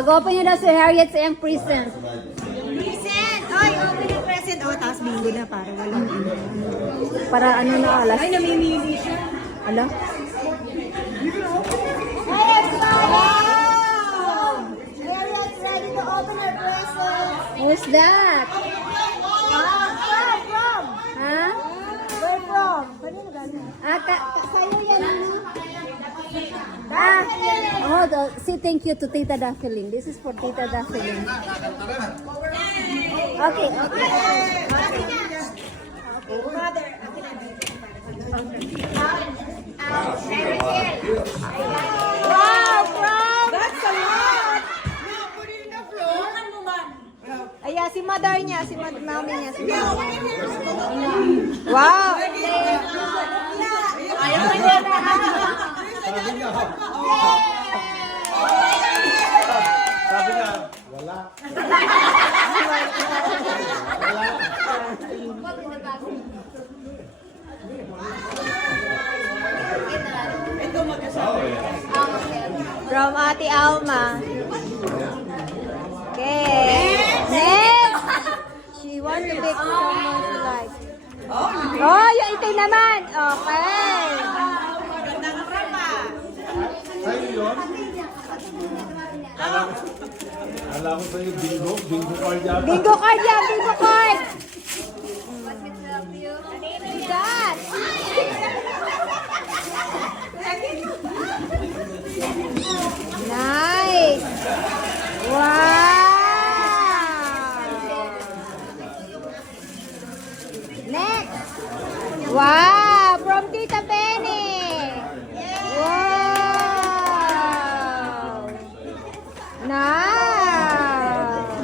Mag-open nyo daw si Harriet sa iyang present. Present! Oy, open yung present. Oh, tapos bingo na para walang Para ano na alas. Ay, namimili siya. Ala? Harriet's ready to open her present. Who's that? From? Ha? Where from? Kanino galing? Sa'yo yan, ano? Oh, say thank you to Tita Daphne. This is for Tita Daphne. Okay, okay. Mother, Wow, from... that's a lot! No, put it in the floor. Ayan, si mother niya, si mami niya. Si wow! Ayaw mo niya na. Sabi niya, wala. From Ate Alma. Okay. Next! She wants to pick someone she likes. Oh, yung ito naman. Okay. Sa'yo yun? Alam ko sa'yo, bingo. Bingo card yata. Bingo card yan, bingo card. What's that? Nice. Wow. Next. Wow, from Tita Benny. Wow. Nice.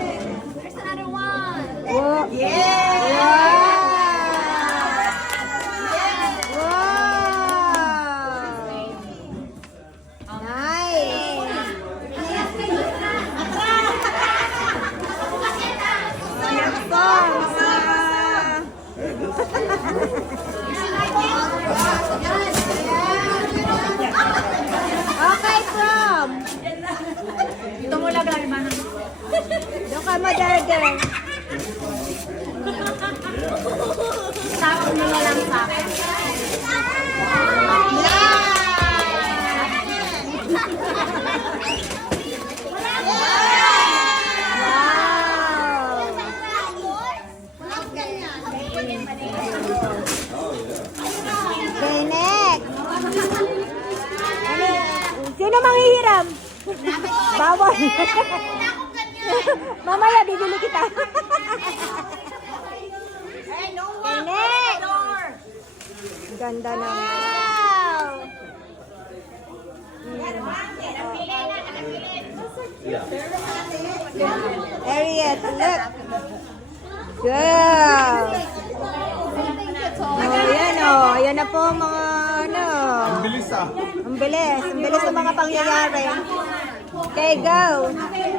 There's another one. Wow. Wow. Nice. Okay, from. Ito mo lang lang, Doon ka madarder. Tapos mo na lang sa akin. Wow. Okay, next. Ano? Sino manghihiram? Bawal. Mamaya, bibili kita. Okay, next. Ganda naman. Harriet, look. Girl. Oh, yan oh. Ayan na po ang mga ano. Ang bilis ah. Ang bilis. Ang bilis ng mga pangyayari. Okay, go. Okay.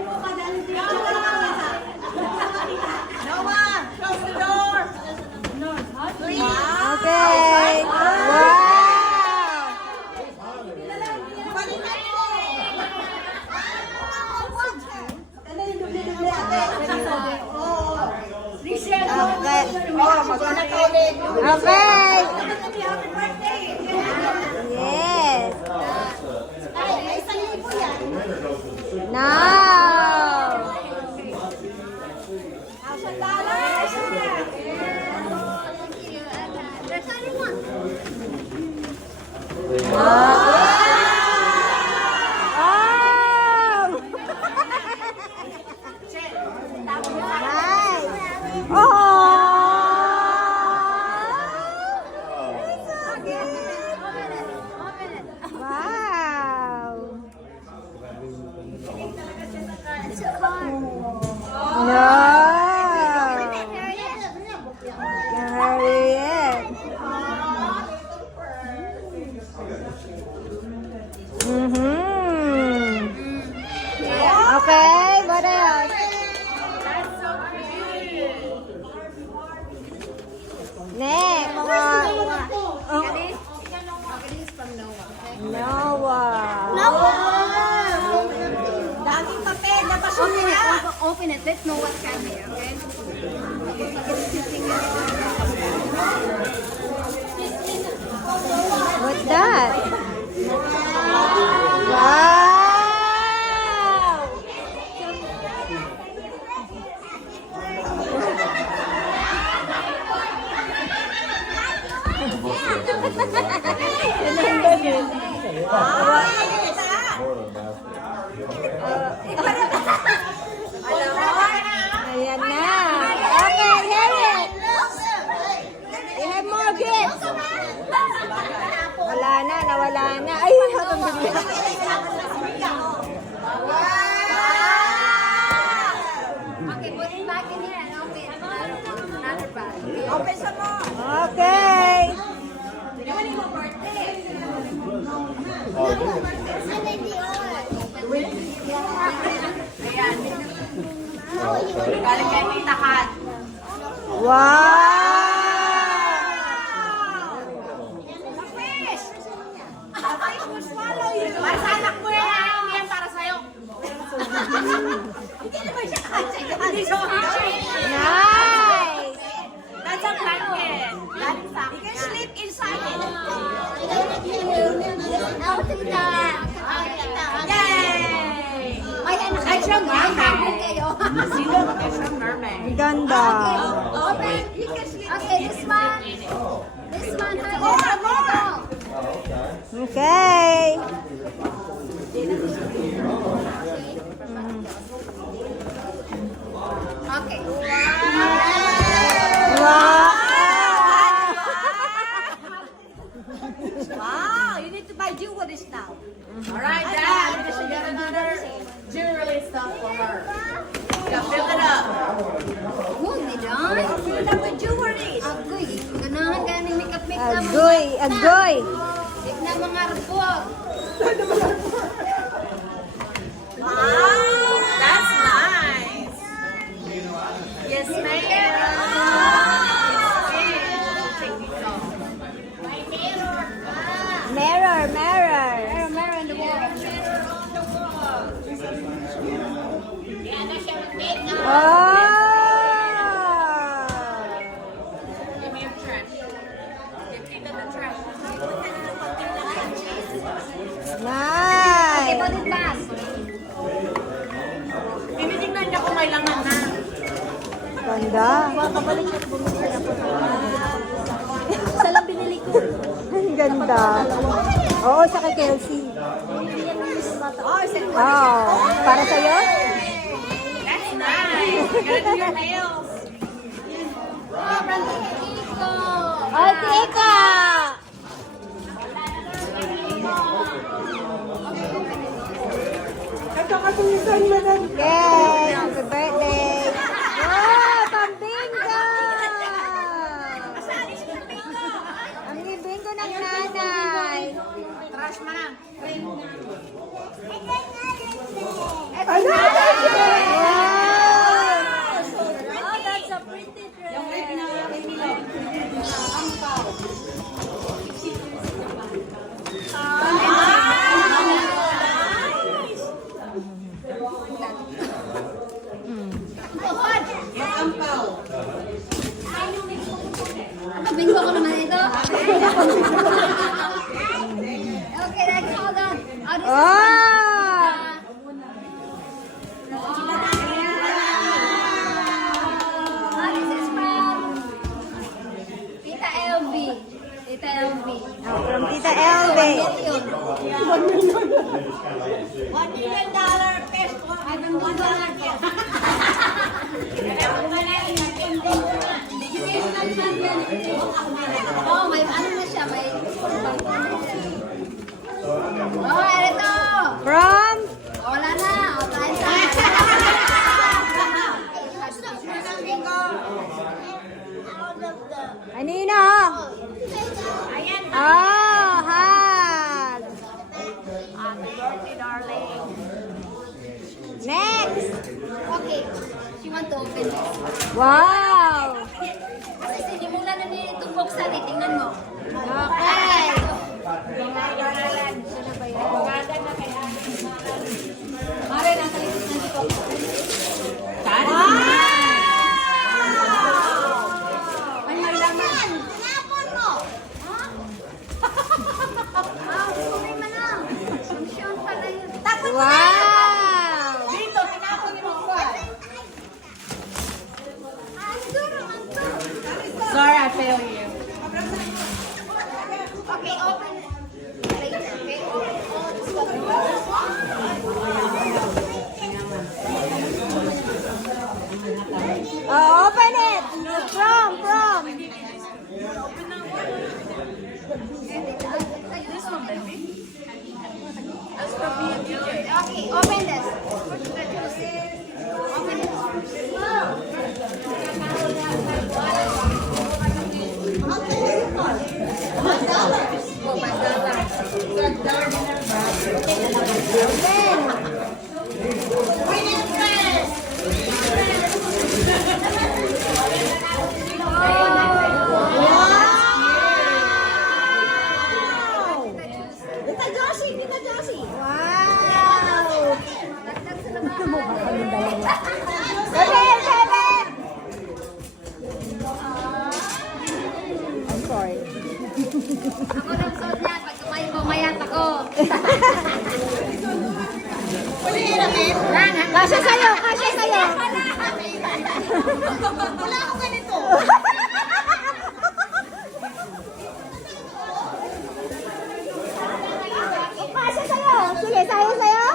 Wow. Okay. Yes. Now. There's only one. Oh! Nice. Oh! Wow. No. Open it. Let's know what's coming, okay? What's that? Wow! Ayan na. Okay, have it. We have more gifts. Wala na, nawala na. Ay, hatang bigla. Okay, put it back in here and open another bag. Open some more. Okay. Galing kay Tita Kat. Wow! Fish! Fish will swallow you. Para sa anak mo yan. Hindi yan para sa'yo. Hindi naman siya kachay. Hindi siya kachay. Nice! That's a blanket. You can sleep inside it. Yay! Extra mermaid kayo. Sino? Extra mermaid. Ang ganda. Open. Okay, this one. This one has Okay. Okay. Wow! Wow, you need to buy jewelry now. Alright, Dad. Because you got another jewelry stuff for her. Yeah, fill it up. Oh, di dyan. Fill it up with jewelry. Agoy. Ganahan ka ng makeup na Agoy, agoy. Big na mga report. Wow, that's nice. Yes, ma'am. Mirror, mirror. Meron in the wall. Oh! Give me your trash. Give Tita the trash. Okay, Nice. put it back. Tinitingnan niya kung kailangan na. Ganda. Isa lang binili ko. Ang ganda. Oo, sa kay Kelsey. Oh, para sa'yo? That's nice. You gotta do your nails. Ay, teka! Yes, happy birthday. Wow, pambingo! Ang ibingo ng nanay. Trash mo na. Oh, that's a pretty dress. Bingo ko naman ito. Okay, next, hold on. This is from Tita LV. Tita LV. Oh, from Tita Elbe. Yun. $1 million peso. Ay, $1 million. Oh, may ano na siya, may... Oh, ito! From? Wala na, o tayo sa... Anino? Oh, hug. Happy birthday, darling. Next. Okay, she want to open this. Wow. Kasi sinimulan na niya itong buksan eh, tingnan mo. Okay. Mare, nasa likod na dito. Tita Josie, Tita Josie. Wow! Okay, seven! I'm sorry. Ako nang suot niya, pag kumain mo, mayat ako. Kasya sa'yo, kasya sa'yo. Wala akong ganito. Kasya sa'yo. Sige, sa'yo, sa'yo.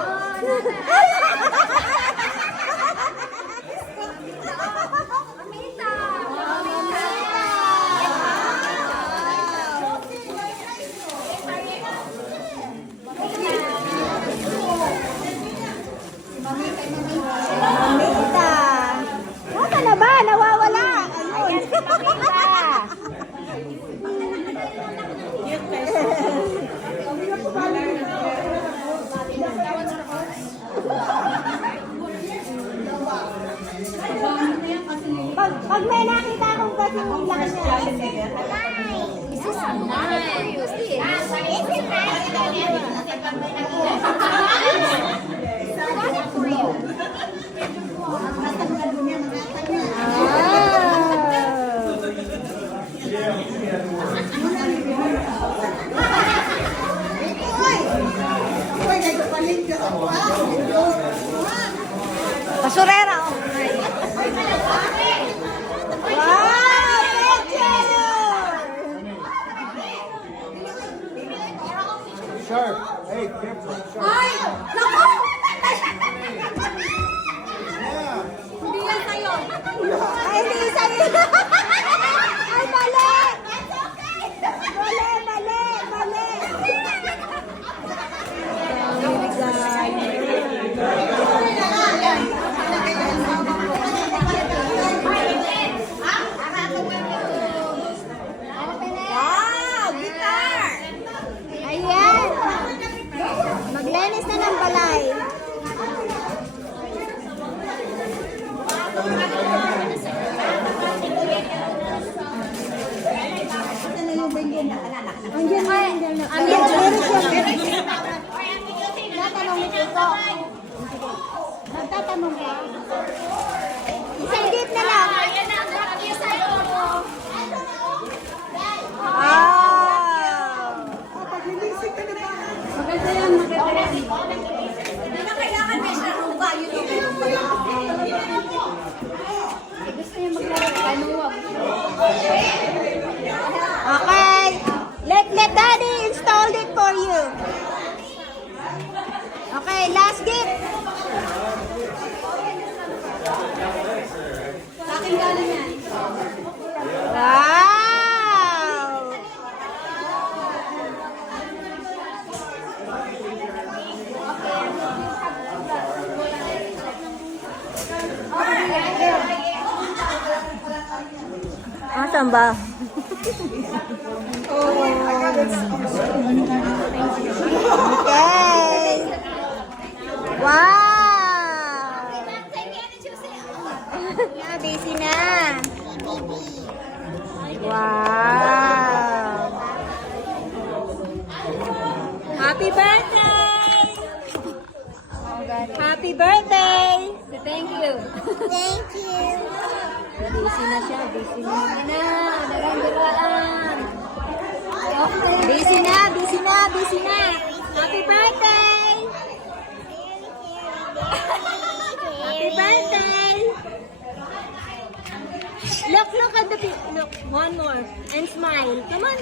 Mamita. Nasa na ba? Nawawala. Ayun. Pag may nakita akong kasing laki niya. This is nice. Who's this? Basurera. Oh. Wow! Picture! Sharp. Hey, careful. Sharp. Ay! Naku! Yeah. Hindi yan sa'yo. Ay, hindi sa'yo. Ay, mali! Mali, mali, mali. Wow! Guitar! Ayan. Maglinis na ng balay. Andiyan na, andiyan na. Natanong mo ito. Nagtatanong ka? Isang dip na lang. Maganda yan, maganda yan. Hindi na kailangan may saruba. Yun yung gusto niya maglaro. Kanuwag. Okay. Let Daddy install it for you. Okay, last gift. Sa akin galing yan. Wow! Asan ba? Okay. Wow! Yeah, busy na. Wow! Happy birthday! Happy birthday! Thank you. Thank you. Busy na siya, busy na. Daraan. Busy na, busy na, busy na. Happy birthday! Happy birthday! Look at the look. One more. And smile. Come on.